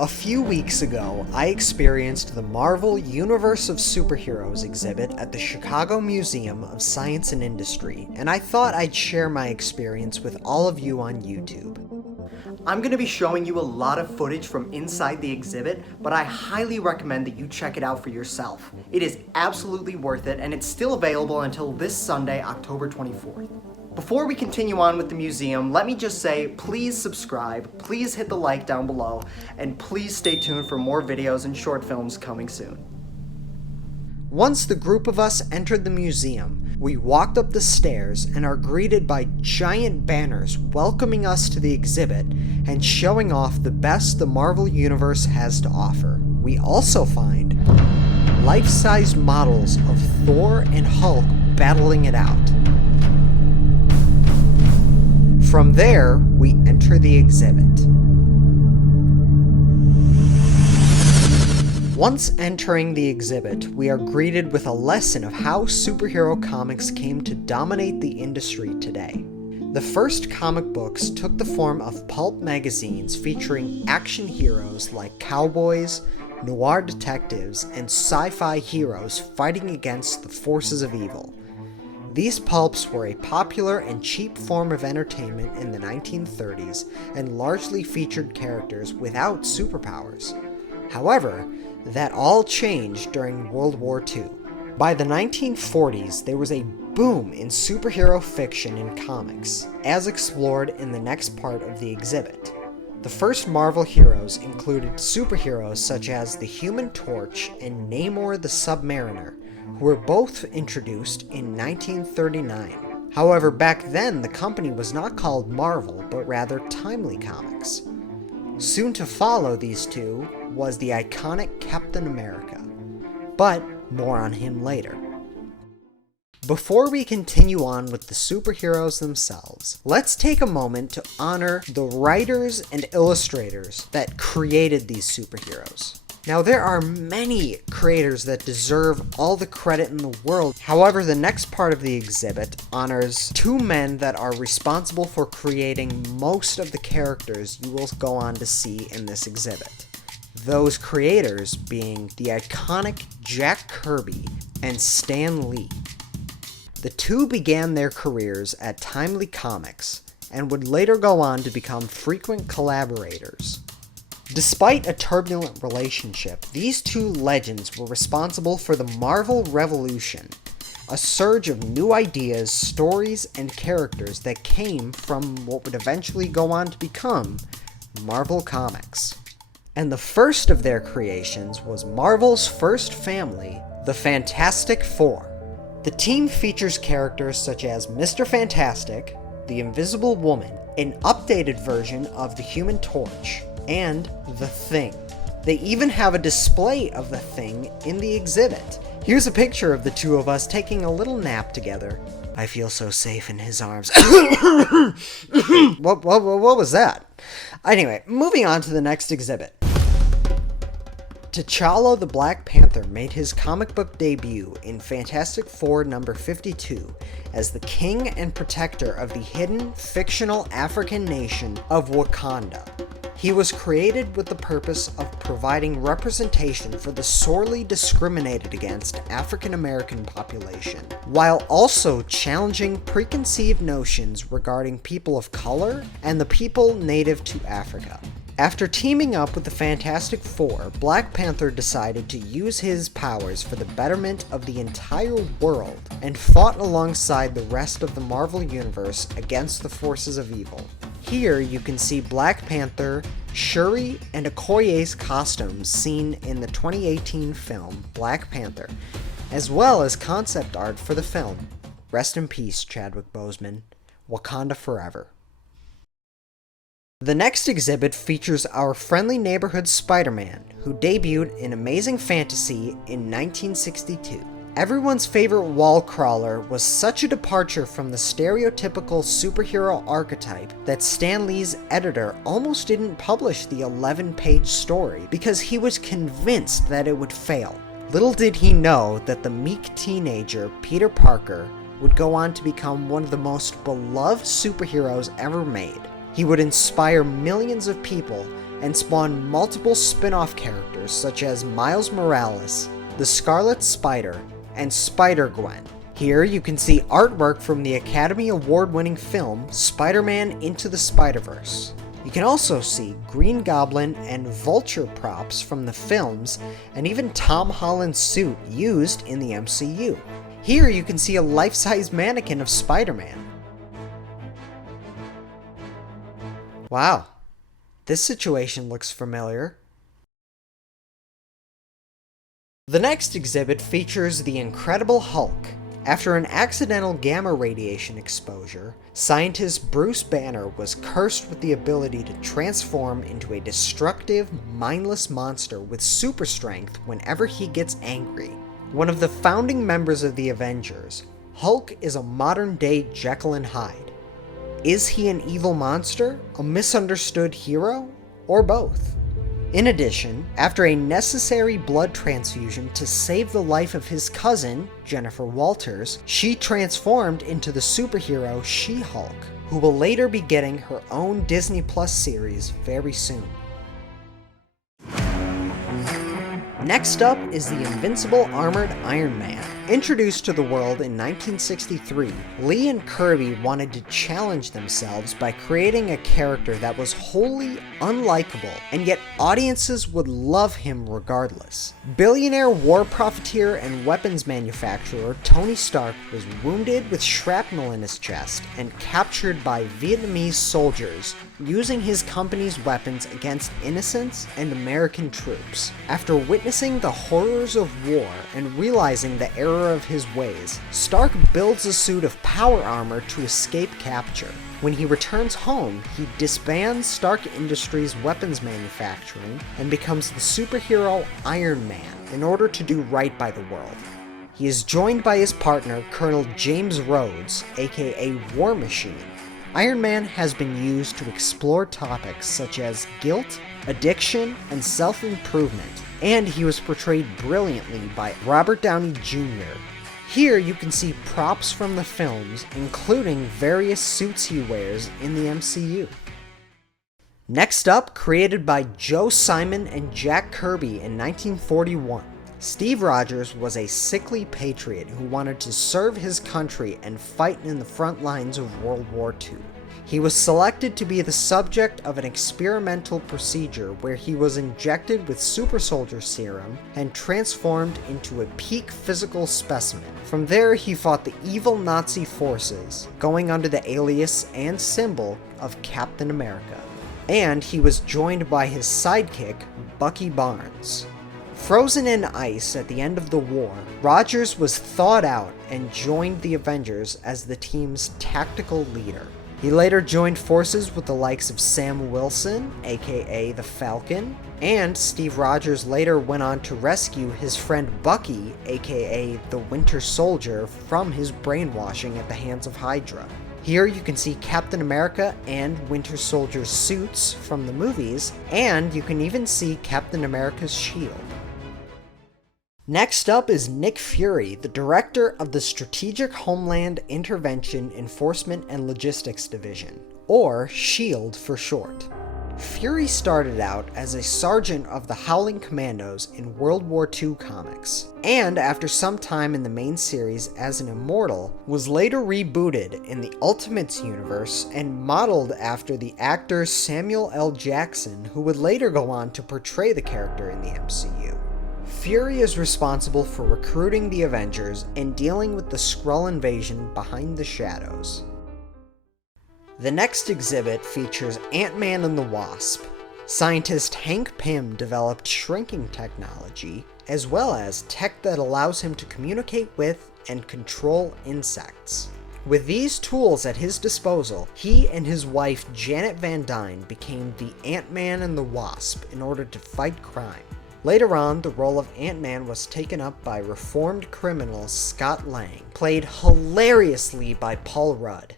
A few weeks ago, I experienced the Marvel Universe of Superheroes exhibit at the Chicago Museum of Science and Industry, and I thought I'd share my experience with all of you on YouTube. I'm going to be showing you a lot of footage from inside the exhibit, but I highly recommend that you check it out for yourself. It is absolutely worth it, and it's still available until this Sunday, October 24th. Before we continue on with the museum, let me just say, please subscribe, please hit the like down below, and please stay tuned for more videos and short films coming soon. Once the group of us entered the museum, we walked up the stairs and are greeted by giant banners welcoming us to the exhibit and showing off the best the Marvel Universe has to offer. We also find life-sized models of Thor and Hulk battling it out. From there, we enter the exhibit. Once entering the exhibit, we are greeted with a lesson of how superhero comics came to dominate the industry today. The first comic books took the form of pulp magazines featuring action heroes like cowboys, noir detectives, and sci-fi heroes fighting against the forces of evil. These pulps were a popular and cheap form of entertainment in the 1930s and largely featured characters without superpowers. However, that all changed during World War II. By the 1940s, there was a boom in superhero fiction in comics, as explored in the next part of the exhibit. The first Marvel heroes included superheroes such as the Human Torch and Namor the Submariner, who were both introduced in 1939. However, back then the company was not called Marvel, but rather Timely Comics. Soon to follow these two was the iconic Captain America, but more on him later. Before we continue on with the superheroes themselves, let's take a moment to honor the writers and illustrators that created these superheroes. Now, there are many creators that deserve all the credit in the world. However, the next part of the exhibit honors two men that are responsible for creating most of the characters you will go on to see in this exhibit. Those creators being the iconic Jack Kirby and Stan Lee. The two began their careers at Timely Comics and would later go on to become frequent collaborators. Despite a turbulent relationship, these two legends were responsible for the Marvel Revolution, a surge of new ideas, stories, and characters that came from what would eventually go on to become Marvel Comics. And the first of their creations was Marvel's first family, the Fantastic Four. The team features characters such as Mr. Fantastic, the Invisible Woman, an updated version of the Human Torch, and the Thing. They even have a display of the Thing in the exhibit. Here's a picture of the two of us taking a little nap together. I feel so safe in his arms. What was that? Anyway, moving on to the next exhibit. T'Challa the Black Panther made his comic book debut in Fantastic Four number 52 as the king and protector of the hidden, fictional African nation of Wakanda. He was created with the purpose of providing representation for the sorely discriminated against African American population, while also challenging preconceived notions regarding people of color and the people native to Africa. After teaming up with the Fantastic Four, Black Panther decided to use his powers for the betterment of the entire world and fought alongside the rest of the Marvel Universe against the forces of evil. Here you can see Black Panther, Shuri, and Okoye's costumes seen in the 2018 film Black Panther, as well as concept art for the film. Rest in peace, Chadwick Boseman. Wakanda forever. The next exhibit features our friendly neighborhood Spider-Man, who debuted in Amazing Fantasy in 1962. Everyone's favorite wall crawler was such a departure from the stereotypical superhero archetype that Stan Lee's editor almost didn't publish the 11-page story because he was convinced that it would fail. Little did he know that the meek teenager Peter Parker would go on to become one of the most beloved superheroes ever made. He would inspire millions of people and spawned multiple spin-off characters such as Miles Morales, the Scarlet Spider, and Spider-Gwen. Here you can see artwork from the Academy Award-winning film Spider-Man Into the Spider-Verse. You can also see Green Goblin and Vulture props from the films, and even Tom Holland's suit used in the MCU. Here you can see a life-size mannequin of Spider-Man. Wow, this situation looks familiar. The next exhibit features the Incredible Hulk. After an accidental gamma radiation exposure, scientist Bruce Banner was cursed with the ability to transform into a destructive, mindless monster with super strength whenever he gets angry. One of the founding members of the Avengers, Hulk is a modern-day Jekyll and Hyde. Is he an evil monster, a misunderstood hero, or both? In addition, after a necessary blood transfusion to save the life of his cousin, Jennifer Walters, she transformed into the superhero She-Hulk, who will later be getting her own Disney Plus series very soon. Next up is the Invincible Armored Iron Man. Introduced to the world in 1963, Lee and Kirby wanted to challenge themselves by creating a character that was wholly unlikable, and yet audiences would love him regardless. Billionaire war profiteer and weapons manufacturer Tony Stark was wounded with shrapnel in his chest and captured by Vietnamese soldiers, using his company's weapons against innocents and American troops. After witnessing the horrors of war and realizing the error of his ways, Stark builds a suit of power armor to escape capture. When he returns home, he disbands Stark Industries' weapons manufacturing and becomes the superhero Iron Man in order to do right by the world. He is joined by his partner, Colonel James Rhodes, aka War Machine. Iron Man has been used to explore topics such as guilt, addiction, and self-improvement, and he was portrayed brilliantly by Robert Downey Jr. Here you can see props from the films, including various suits he wears in the MCU. Next up, created by Joe Simon and Jack Kirby in 1941, Steve Rogers was a sickly patriot who wanted to serve his country and fight in the front lines of World War II. He was selected to be the subject of an experimental procedure where he was injected with super soldier serum and transformed into a peak physical specimen. From there, he fought the evil Nazi forces, going under the alias and symbol of Captain America. And he was joined by his sidekick, Bucky Barnes. Frozen in ice at the end of the war, Rogers was thawed out and joined the Avengers as the team's tactical leader. He later joined forces with the likes of Sam Wilson, aka the Falcon, and Steve Rogers later went on to rescue his friend Bucky, aka the Winter Soldier, from his brainwashing at the hands of Hydra. Here you can see Captain America and Winter Soldier's suits from the movies, and you can even see Captain America's shield. Next up is Nick Fury, the director of the Strategic Homeland Intervention Enforcement and Logistics Division, or SHIELD for short. Fury started out as a sergeant of the Howling Commandos in World War II comics, and after some time in the main series as an immortal, was later rebooted in the Ultimates universe and modeled after the actor Samuel L. Jackson, who would later go on to portray the character in the MCU. Fury is responsible for recruiting the Avengers and dealing with the Skrull invasion behind the shadows. The next exhibit features Ant-Man and the Wasp. Scientist Hank Pym developed shrinking technology, as well as tech that allows him to communicate with and control insects. With these tools at his disposal, he and his wife Janet Van Dyne became the Ant-Man and the Wasp in order to fight crime. Later on, the role of Ant-Man was taken up by reformed criminal Scott Lang, played hilariously by Paul Rudd.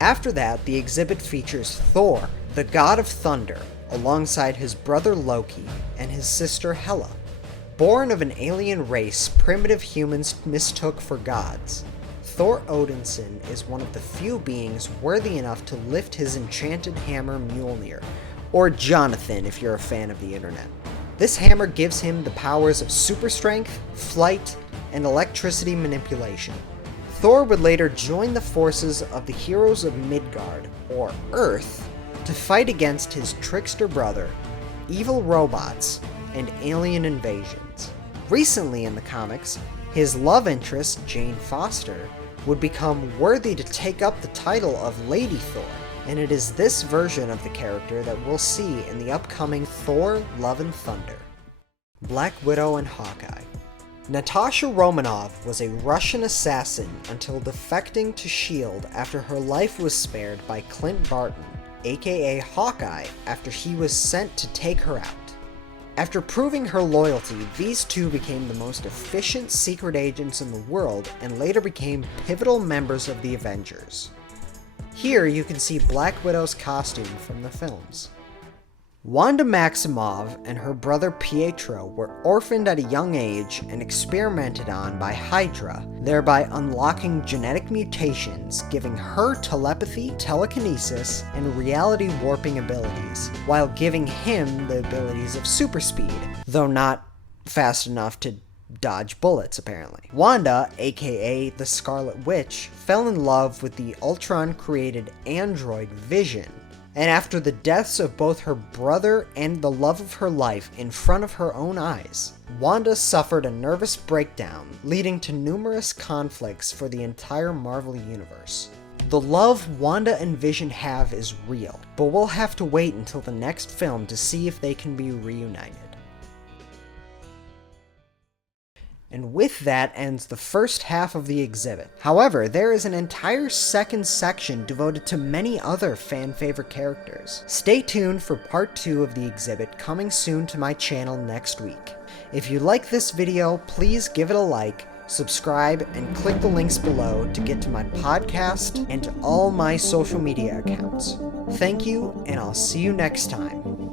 After that, the exhibit features Thor, the god of thunder, alongside his brother Loki and his sister Hela. Born of an alien race primitive humans mistook for gods, Thor Odinson is one of the few beings worthy enough to lift his enchanted hammer Mjolnir, or Jonathan if you're a fan of the internet. This hammer gives him the powers of super strength, flight, and electricity manipulation. Thor would later join the forces of the heroes of Midgard, or Earth, to fight against his trickster brother, evil robots, and alien invasions. Recently in the comics, his love interest, Jane Foster, would become worthy to take up the title of Lady Thor, and it is this version of the character that we'll see in the upcoming Thor: Love and Thunder. Black Widow and Hawkeye. Natasha Romanoff was a Russian assassin until defecting to S.H.I.E.L.D. after her life was spared by Clint Barton, aka Hawkeye, after he was sent to take her out. After proving her loyalty, these two became the most efficient secret agents in the world and later became pivotal members of the Avengers. Here you can see Black Widow's costume from the films. Wanda Maximoff and her brother Pietro were orphaned at a young age and experimented on by Hydra, thereby unlocking genetic mutations, giving her telepathy, telekinesis, and reality warping abilities, while giving him the abilities of super speed, though not fast enough to dodge bullets, apparently. Wanda, aka the Scarlet Witch, fell in love with the Ultron-created android Vision, and after the deaths of both her brother and the love of her life in front of her own eyes, Wanda suffered a nervous breakdown, leading to numerous conflicts for the entire Marvel Universe. The love Wanda and Vision have is real, but we'll have to wait until the next film to see if they can be reunited. And with that ends the first half of the exhibit. However, there is an entire second section devoted to many other fan-favorite characters. Stay tuned for part 2 of the exhibit coming soon to my channel next week. If you like this video, please give it a like, subscribe, and click the links below to get to my podcast and to all my social media accounts. Thank you, and I'll see you next time.